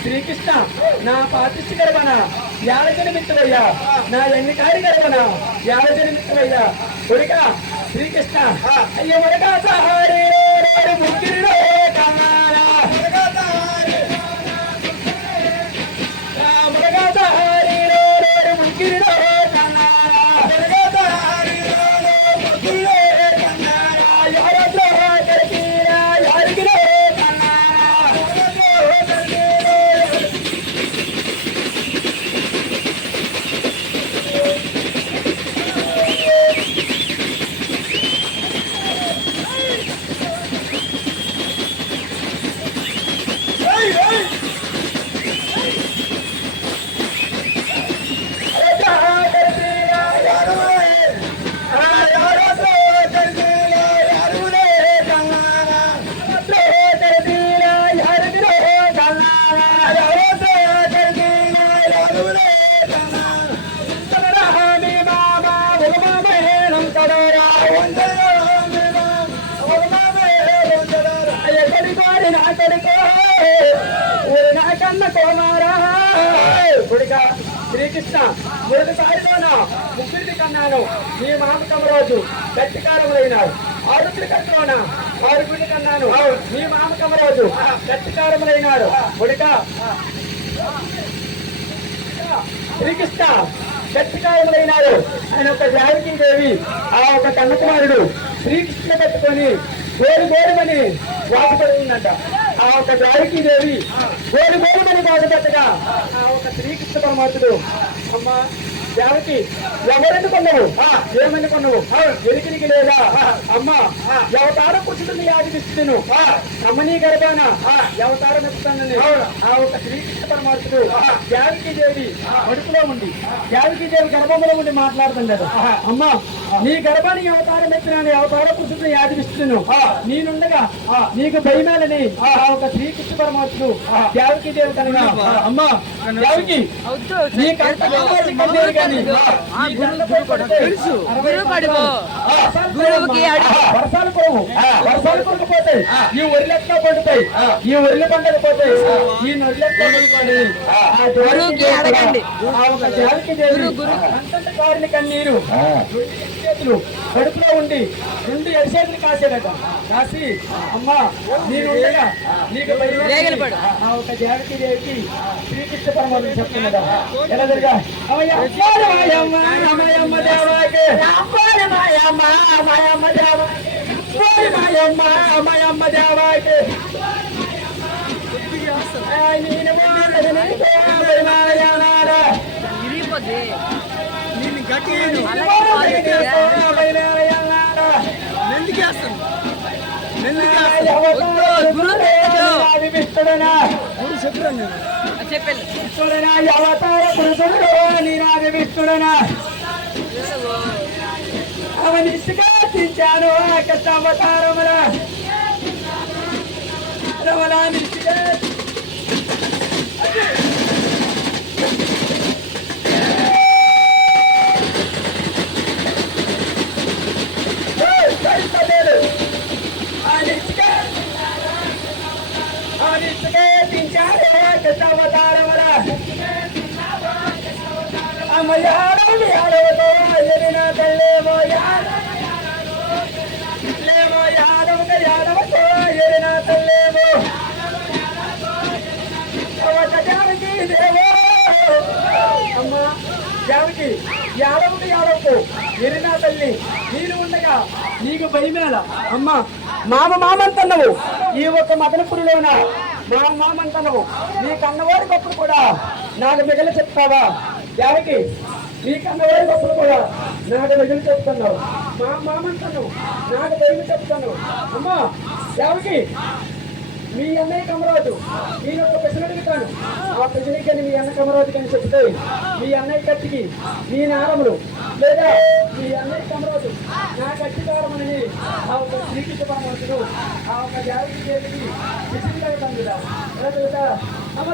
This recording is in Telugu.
శ్రీకృష్ణ నా పాతిష్టి గర్భన యాడ జన్మిత్తువయ్యా నా ఎన్ని కాడి గర్భన యాడ జన్మిత్తువయ్యా కొడుక శ్రీకృష్ణ అయ్య మరగా సహారి ముక్కిరిలో కమారా మరగా సహారి ముక్కిరిలో కమారా మరగా సహారి ముక్కిరిలో కమారా యారో కరికిరా యారికిలో శ్రీకృష్ణ మొదటిసారిలోనా ముగ్గురికి కన్నాను నీ మామకమరాజు గట్టికారములైనాడు ఆరుద్రి కట్టులోన ఆరుగురిని కన్నాను నీ మామకమరాజు గట్టికారములైనాడు కొడుక శ్రీకృష్ణ గట్టికారములైనాడు ఆయన ఒక జానకీ దేవి ఆ ఒక కన్నకుమారుడు శ్రీకృష్ణ కట్టుకొని గోరుమని వాకుపడిందంట ఆ ఒక జానకీ దేవి గోరుమని వాకుపెట్టగా ఆ ఒక శ్రీకృష్ణ పరమాత్ముడు అమ్మ జానకి ఎవరెన్నుకున్నావు ఏమనుకున్నావు వెలికినికి లేదా అమ్మ అవతార పురుషుడిని యాదిస్తున్నాను అమ్మ నీ గర్భాన అవతారం ఎత్తుతానని ఆ ఒక శ్రీకృష్ణ పరమాత్ముడు జానకీ దేవి కడుపులో ఉండి జానకీ దేవి గర్భంలో ఉండి మాట్లాడుతున్నాడు అమ్మ నీ గర్భానికి అవతారం ఎత్తినాను అవతార పురుషుడిని యాదిస్తున్నాను నేనుండగా నీకు భయమేలని ఆ ఒక శ్రీకృష్ణ పరమాత్ముడు జానకీ దేవి కనుక అమ్మ జానకి నీ వర్షాలు పోవు వర్షాలు కొడుకుపోతాయి ఈ ఒరిలెక్క పండుతాయి ఈ ఒరిల పండుగ పోతాయి ఈ నొరిలెక్క కారిని కన్నీరు చేతులు కడుపులో ఉండి రెండు ఎడిసేతులు కాసేదట కాసి అమ్మ నేను ఉండగా నీకు ఆ ఒక జానకీ దేవికి శ్రీకృష్ణ పరమాత్మ చెప్తున్నదా ఎలా జరిగా అమ్మయమ్మ దేవాకి అమ్మయమ్మ దేవాకి అవతార పురుషుడు నీనాది విష్ణుడనా అవని నిశ్చికాచించాను అవతారముల రమలా నిశ్చిక అవతారముల అమ్మ యాదవతో ఎదిన తల్లేమో యాదవతో ఎదిన తల్లేమో జానకి దేవో అమ్మ జానకి యాదవకు ఎరినా తల్లి నేను ఉండగా నీకు భయమేలా అమ్మ మామంటున్నావు ఈ ఒక్క మదనపురిలోన మా మామంటాను నీ కన్నవాడి గొప్పలు కూడా నాకు మిగిలి చెప్తావా? ఎవరికి? నీ కన్నవాడి గొప్పలు కూడా నాకు మిగిలి చెప్తున్నావు. మా మామంటాను నాకు దైవం చెప్తాను. అమ్మా ఎవరికి? మీ అన్నయ్య కమరాజు. నేను ఒక ప్రశ్న అడుగుతాను. ఆ ప్రశ్నకి కానీ మీ అన్న కమరాజు కానీ చెప్తే మీ అన్నయ్య కత్తికి మీ నారములు లేదా మీ అన్నయ్య కమరాజు నా కత్తి కారమని ఆ ఒక శ్రీకృష్ణ పరమాత్ముడు ఆ ఒక జాగ్రత్త దేవికి విసిరిగా తండ్రుడా అమ్మ